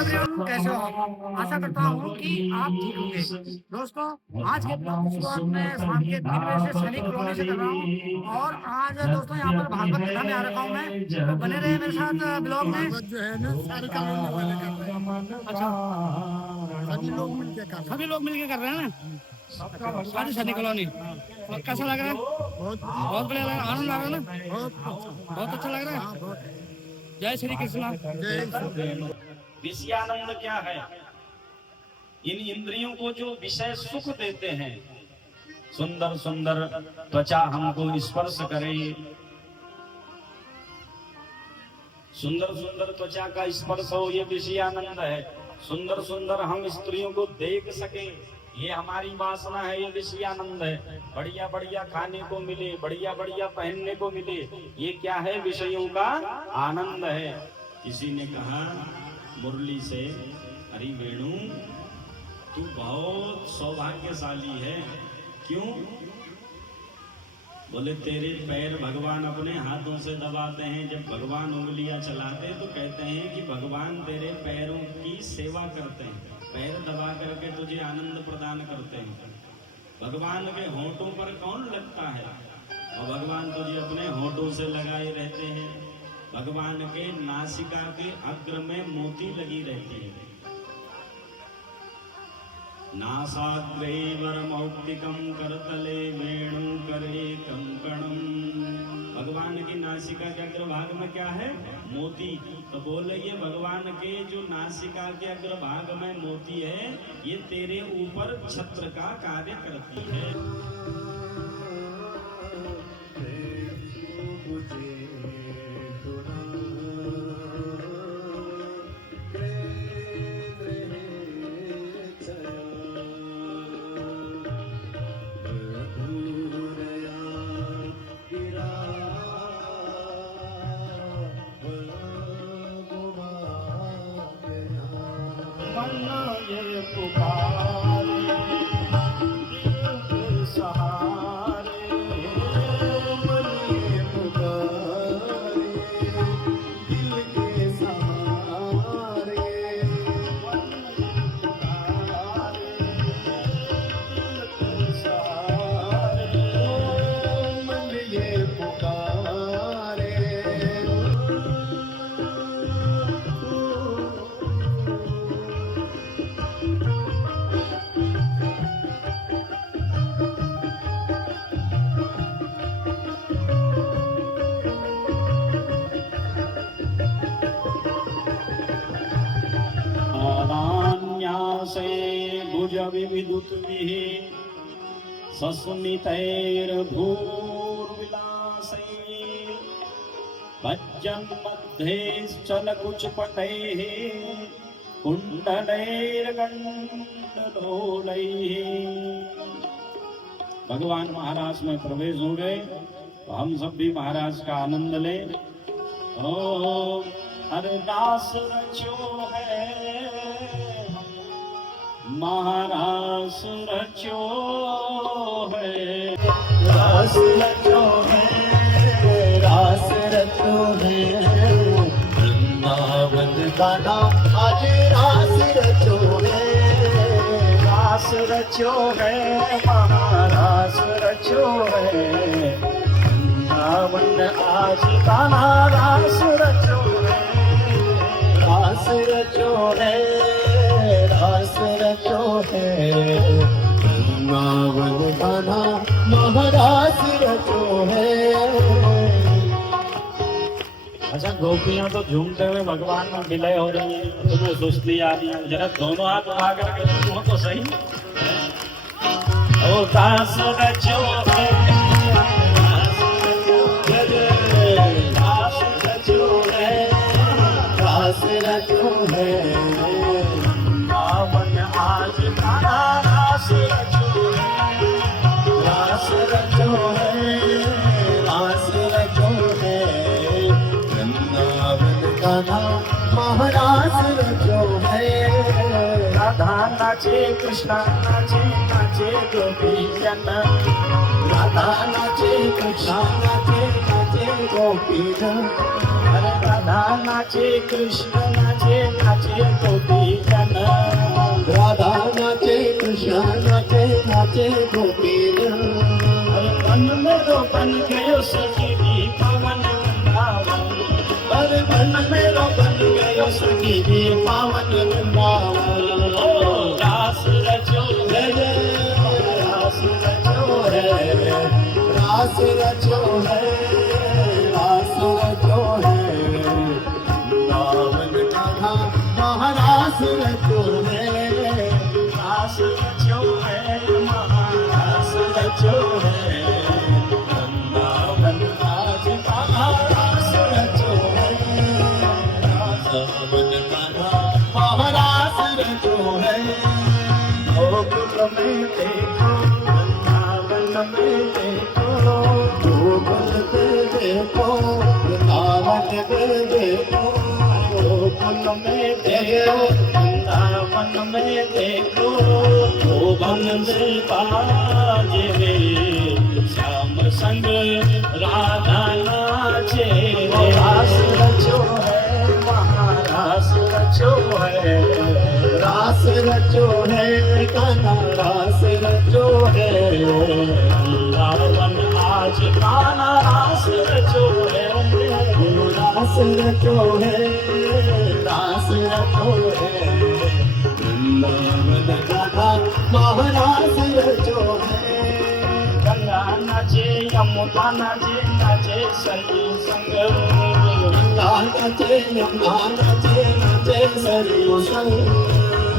Everyone, कैसे हो आप? आशा करता हूँ कि आप ठीक होंगे। दोस्तों, आज के ब्लॉग की शुरुआत में शाम के 3 बजे से सैनिक कॉलोनी से कर रहा हूँ। और आज दोस्तों यहाँ पर भागवत कथा में आ रखा हूँ मैं, तो बने रहे मेरे साथ ब्लॉग में। भागवत जो है ना सारे कॉलोनी वाले कर रहे हैं। अच्छा, सभी लोग मिलके कर रहे सभी लोग मिलके कर रहे हैं ना सारी सैनिक कॉलोनी। और कैसा लग रहा है? हैं। बहुत बहुत बढ़िया लग रहा है, आनंद आ रहा है ना? बहुत अच्छा लग रहा है। बहुत जय श्री कृष्ण। विषयानंद क्या है? इन इंद्रियों को जो विषय सुख देते हैं, सुंदर सुंदर त्वचा हमको स्पर्श करे, सुंदर सुंदर त्वचा का स्पर्श हो, ये विषयानंद है। सुंदर सुंदर हम स्त्रियों को देख सके, ये हमारी वासना है, ये विषयानंद है। बढ़िया बढ़िया खाने को मिले, बढ़िया बढ़िया पहनने को मिले, ये क्या है? विषयों का आनंद है। किसी ने कहा मुरली से, अरे वेणु तू बहुत सौभाग्यशाली है। क्यों? बोले तेरे पैर भगवान अपने हाथों से दबाते हैं। जब भगवान उंगलियां चलाते हैं तो कहते हैं कि भगवान तेरे पैरों की सेवा करते हैं, पैर दबा करके तुझे आनंद प्रदान करते हैं। भगवान के होंठों पर कौन लगता है? और भगवान तुझे अपने होंठों से लगाए रहते हैं। भगवान के नासिका के अग्र में मोती लगी रहती है। नासाग्रे वरमौक्तिकं करतले वेणु करे कंकणम। भगवान की नासिका के अग्रभाग में क्या है? मोती। तो बोले ये भगवान के जो नासिका के अग्रभाग में मोती है, ये तेरे ऊपर छत्र का कार्य करती है। ये पुकारे दिल के सहारे, मन ये पुकारे दिल के सहारे, मन ये पुकारे दिल के सहारे, मन ये पुकारे। नान्यासे भुजविविदुतभिः सस्मितैर्भूर्विलासैः भज्जन्मध्यैश्चलकुचपटैः कुण्डलैर्गण्डलोलैः। भगवान महाराज में प्रवेश हो गए, तो हम सब भी महाराज का आनंद लें। ओम हर दास रचो है महाराज रचो है, रास रचो है, रास रचो है, वृंदावन का नाम आज रास रचो है, रास रचो है, महाराज रचो है, वृंदावन आज का नाम रास रचो है, रास रचो है, रास रचो है, वृंदावन का नाम महाराज रचो है। अच्छा, गोपियां तो झूमते हुए भगवान में विलय हो रही है, तुम्हें सुस्ती आ रही है, जरा दोनों हाथ उठा करके तुम तो सही। ओ दास रचो है, दास रचो है, दास रचो है, वृंदावन आज का रास रचो है, रास रचो है, रास रचो है, वृंदावन का नाम महाराज रचो है। राधा नाचे कृष्णा नाचे, नाचे गोपी जन, राधा नाचे कृष्णा नाचे, नाचे गोपी जन, राधा नाचे कृष्ण नाचे, नाचे नाचे गोपी जन, राधा नाचे कृष्ण नाचे नाचे गोपी जन। मन में तो बन गयो सखी जी पावन वृंदावन, अरे मन मेरो बन गयो सखी जी पावन वृंदावन। ओ रास रचो जय जय रास रचो है, रास रचो है, रास रचो है, वृंदावन का महारास रचो है, रास रचो है, महारास रचो है, वृंदावन आज का रास रचो है, वृंदावन का महारास रचो है। गोकुल में देखो, वृंदावन में देखो, गोकुल पे देखो, वृंदावन पे देखो, गोकुल में देखो, वृंदावन में देखो, गोवन से बाजे श्याम संग राधा नाचे। रास रचो है, महारास रचो है, रास रचो है, कान्हा रास रचो है, वृंदावन आज कान्हा रास रचो है, रास रचो है, रास रचो है, वृंदावन का महारास रचो है। गंगा नाचे यमुना नाचे, नाचे सखी संग, गंगा नाचे यमुना नाचे नाचे सरयू संग,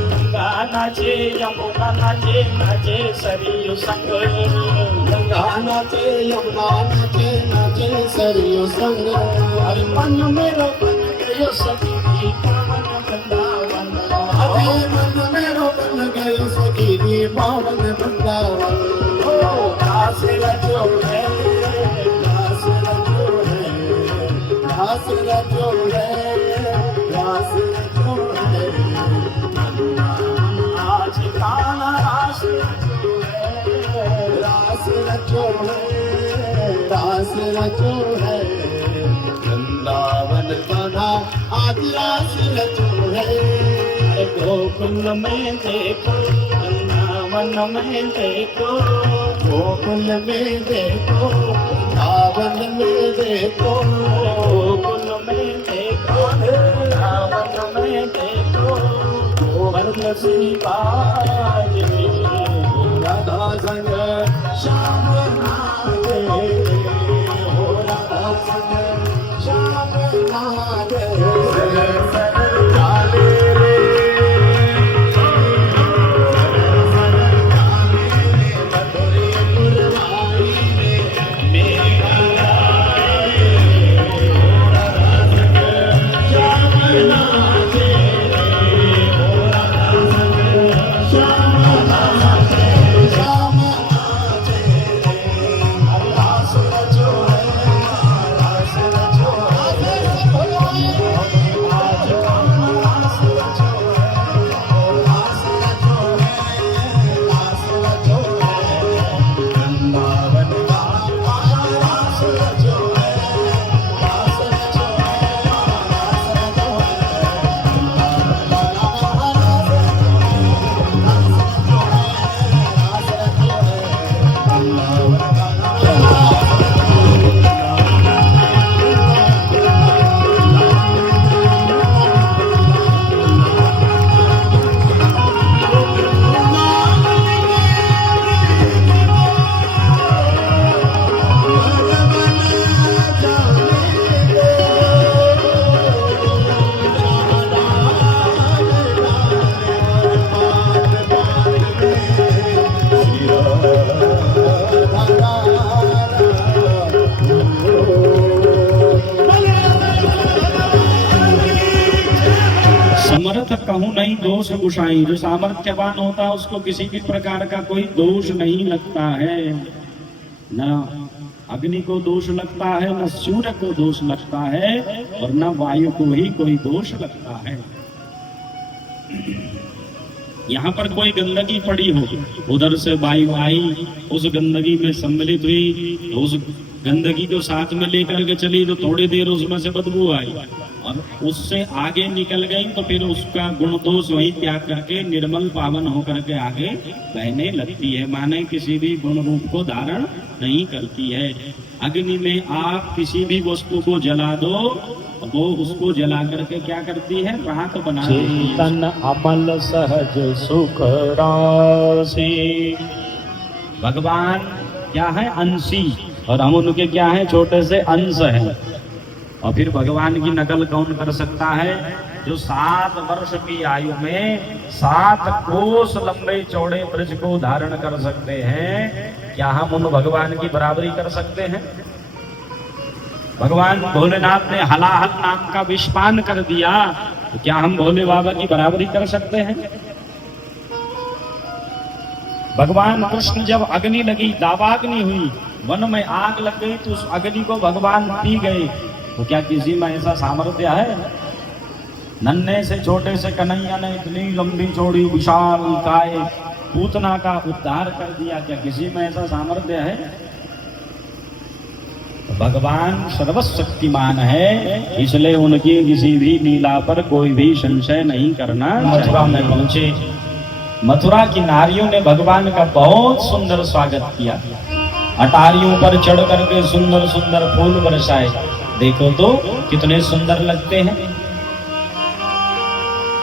गंगा नाचे यमुना नाचे, नाचे सरयू संग, गंगा नाचे यमुना नाचे नाचे सरयू संग। अरे मन मेरो बन गयो सखी जी पावन वृंदावन, अरे मन मेरो बन गयो सखी जी पावन वृंदावन। रास रचो है, रास रचो है, रास रचो है, रास रचो है, आज कान्हा रास रचो है, रास रचो है, रास रचो है, वृंदावन का आज रास रचो है। गोकुल में देखो, वृंदावन में देखो, गोकुल में देखो, वृंदावन में देखो, गोकुल में देखो, वृंदावन में देखो, गोवर्धन सी बाजे राधा संग श्याम नाचे, हो राधा संग श्याम नाचे, काले रे मधुरी पुरवाई रे, मेरा राधा संग श्याम नाचे, हो राधा संग श्याम नाचे, श्याम नाचे रे। रास रचो है, रास रचो है, आज कान्हा रास रचो है, रास रचो है, रास रचो है, वृंदावन आज कान्हा रास रचो है, रास रचो है, रास रचो समर्थ कहूँ नहीं दोष गुसाई, जो सामर्थ्यवान होता है उसको किसी भी प्रकार का कोई दोष नहीं लगता है, न अग्नि को दोष लगता है, न सूर्य को दोष लगता है, और न वायु को ही कोई दोष लगता है। यहाँ पर कोई गंदगी पड़ी हो, उधर से वायु आई, उस गंदगी में सम्मिलित हुई, तो उस गंदगी को साथ में लेकर के चली तो थोड़ी देर उसमें से बदबू आई, और उससे आगे निकल गई तो फिर उसका गुण दोष वही त्याग करके निर्मल पावन होकर के आगे बहने लगती है, माने किसी भी गुण रूप को धारण नहीं करती है। अग्नि में आप किसी भी वस्तु को जला दो, वो उसको जला करके क्या करती है, राख बना देती है। चेतन अमल सहज सुख राशि। भगवान क्या है, अंशी, और हम उनके क्या है, छोटे से अंश हैं। और फिर भगवान की नकल कौन कर सकता है, जो 7 वर्ष की आयु में 7 कोस लंबे चौड़े ब्रज को धारण कर सकते हैं। क्या हम उन भगवान की बराबरी कर सकते हैं? भगवान भोलेनाथ ने हलाहल नाम का विषपान कर दिया, तो क्या हम भोले बाबा की बराबरी कर सकते हैं? भगवान कृष्ण जब अग्नि लगी, दावाग्नि हुई, वन में आग लग गई, तो उस अग्नि को भगवान पी गए, तो क्या किसी में ऐसा सामर्थ्य है? नन्हे से छोटे से कन्हैया ने इतनी लंबी चौड़ी विशाल काय पूतना का उद्धार कर दिया, क्या किसी में ऐसा सामर्थ्य है? भगवान सर्वशक्तिमान है, इसलिए उनकी किसी भी लीला पर कोई भी संशय नहीं करना। मथुरा में पहुंचे, मथुरा की नारियों ने भगवान का बहुत सुंदर स्वागत किया। अटारियों पर चढ़ करके सुंदर सुंदर फूल बरसाए, देखो तो कितने सुंदर लगते हैं।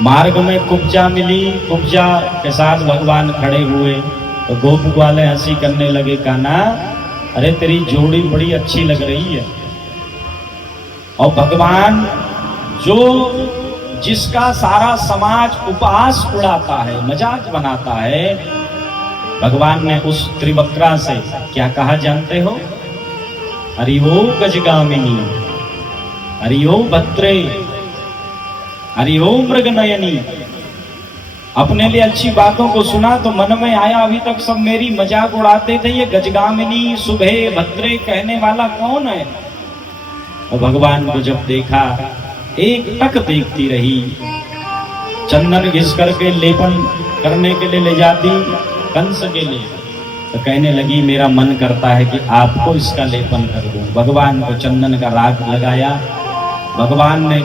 मार्ग में कुब्जा मिली, कुब्जा के साथ भगवान खड़े हुए, तो गोप वाले हंसी करने लगे, कहना अरे तेरी जोड़ी बड़ी अच्छी लग रही है। और भगवान जो जिसका सारा समाज उपहास उड़ाता है, मजाक बनाता है, भगवान ने उस त्रिवक्रा से क्या कहा जानते हो? हरिओ गजगामिनी, हरिओ भद्रे, हरिओ मृगनयनी। अपने लिए अच्छी बातों को सुना तो मन में आया, अभी तक सब मेरी मजाक उड़ाते थे, ये गजगामिनी सुबह भद्रे कहने वाला कौन है? और भगवान को जब देखा, एक टक देखती रही, चंदन घिस करके लेपन करने के लिए ले जाती कंस के लिए, तो कहने लगी मेरा मन करता है कि आपको इसका लेपन कर दूं। भगवान को चंदन का राग लगाया, भगवान ने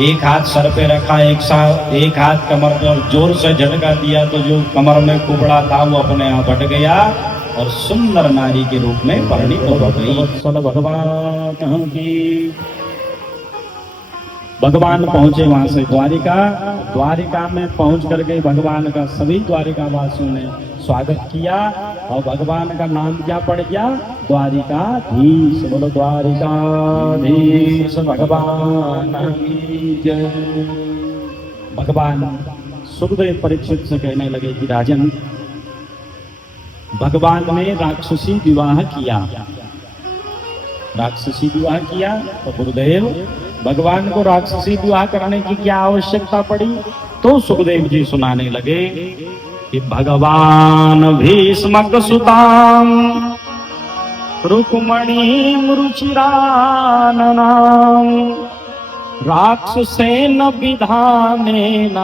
एक हाथ सर पे रखा, एक हाथ कमर पे, और जोर से झटका दिया, तो जो कमर में कुबड़ा था वो अपने आप हट गया और सुंदर नारी के रूप में परिणित हो गई। भगवान की भगवान पहुंचे वहां से द्वारिका, द्वारिका में पहुंच करके भगवान का सभी द्वारिका वासियों ने स्वागत किया, और भगवान का नाम क्या पड़ गया? द्वारिकाधीश। बोलो द्वारिकाधीश भगवान की जय। भगवान सुखदेव परीक्षित से कहने लगे कि राजन, भगवान ने राक्षसी विवाह किया, राक्षसी विवाह किया, तो गुरुदेव भगवान को राक्षसी विवाह करने की क्या आवश्यकता पड़ी? तो सुखदेव जी सुनाने लगे कि भगवान भीष्मक सुताम रुक्मणी रुचिराननाम राक्षसेन विधानेन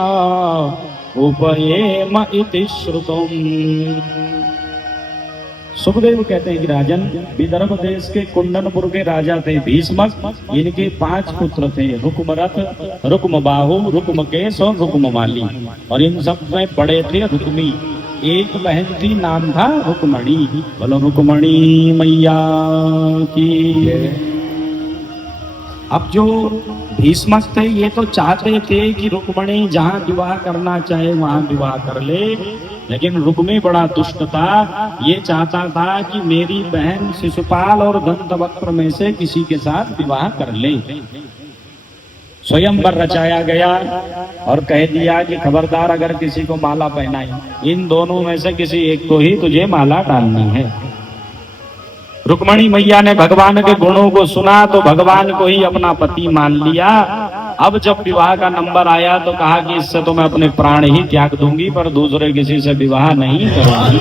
उपयेम इति श्रुतम्। सुखदेव कहते हैं कि राजन, विदर्भ देश के कुंडनपुर के राजा थे भीष्मक, इनके 5 पुत्र थे, रुक्मरथ, रुक्मबाहु, रुक्मकेश और रुक्ममाली, और इन सब में बड़े थे रुक्मी। एक बहन थी, नाम था रुक्मणी। बोलो रुक्मणी मैया की। अब जो भीष्मक थे ये तो चाहते थे कि रुक्मणी जहाँ विवाह करना चाहे वहाँ विवाह कर ले, लेकिन रुक्मी बड़ा दुष्ट था, ये चाहता था कि मेरी बहन शिशुपाल और दंतवक्त्र में से किसी के साथ विवाह कर ले। स्वयंवर रचाया गया और कह दिया कि खबरदार अगर किसी को माला पहनाई, इन दोनों में से किसी एक को ही तुझे माला डालनी है। रुक्मणी मैया ने भगवान के गुणों को सुना तो भगवान को ही अपना पति मान लिया। अब जब विवाह का नंबर आया तो कहा कि इससे तो मैं अपने प्राण ही त्याग दूंगी, पर दूसरे किसी से विवाह नहीं करूंगी।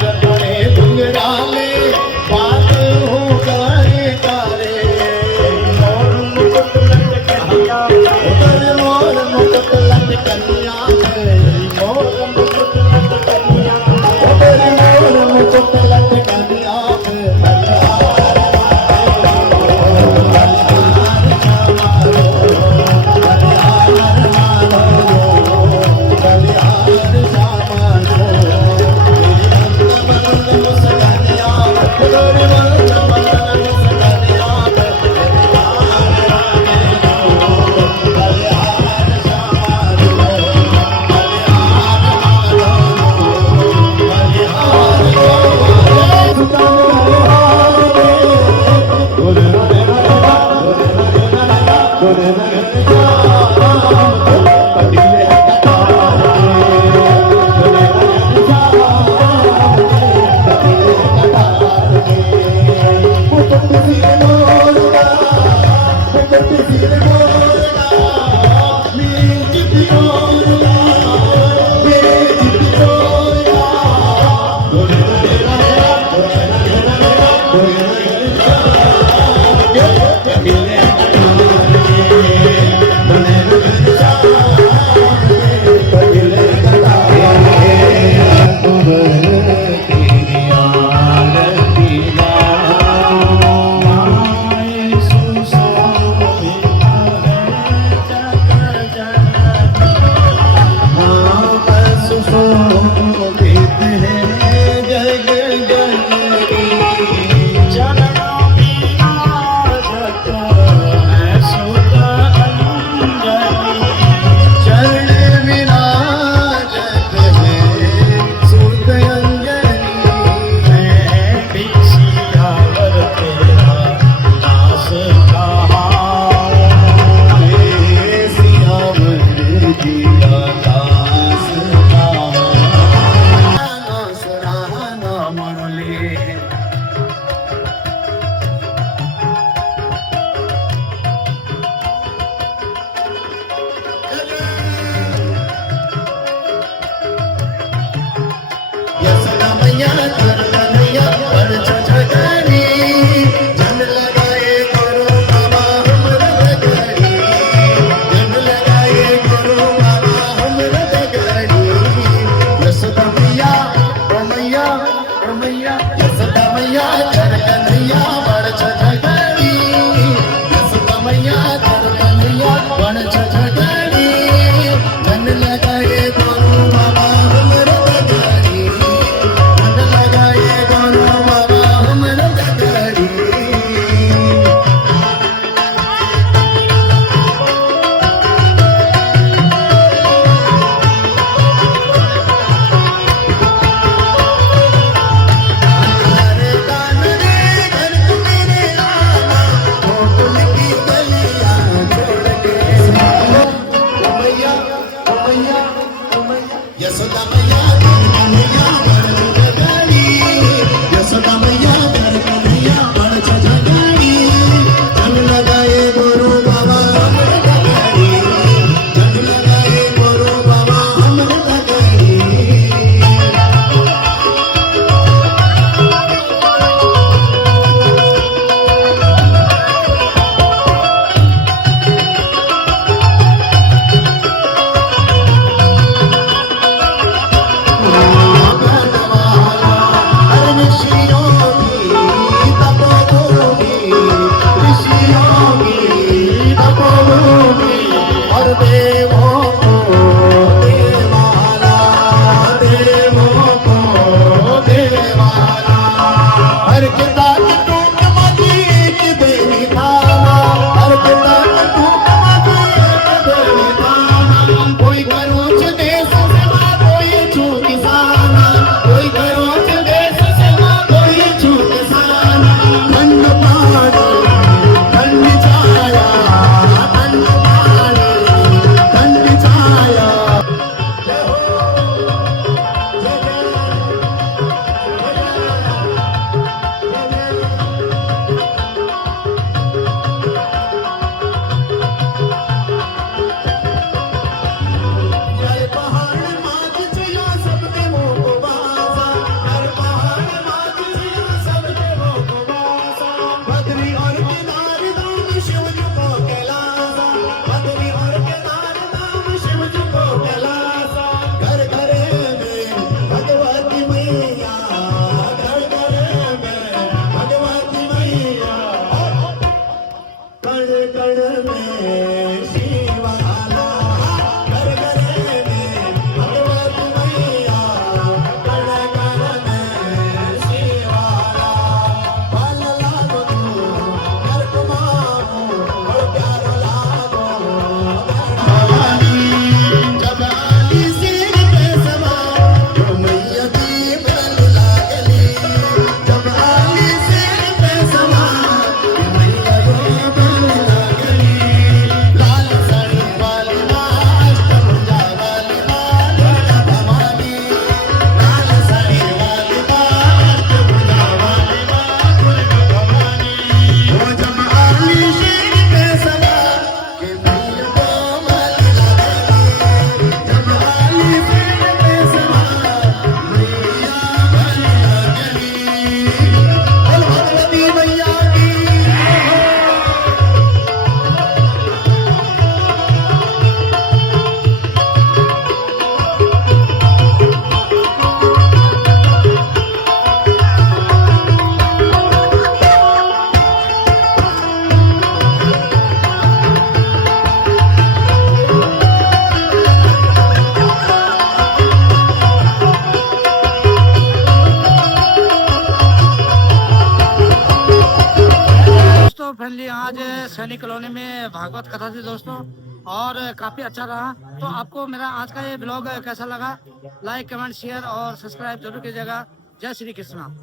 फाइनली आज सैनिक कॉलोनी में भागवत कथा थी दोस्तों, और काफ़ी अच्छा रहा। तो आपको मेरा आज का ये ब्लॉग कैसा लगा? लाइक, कमेंट, शेयर और सब्सक्राइब जरूर कीजिएगा। जय श्री कृष्णा।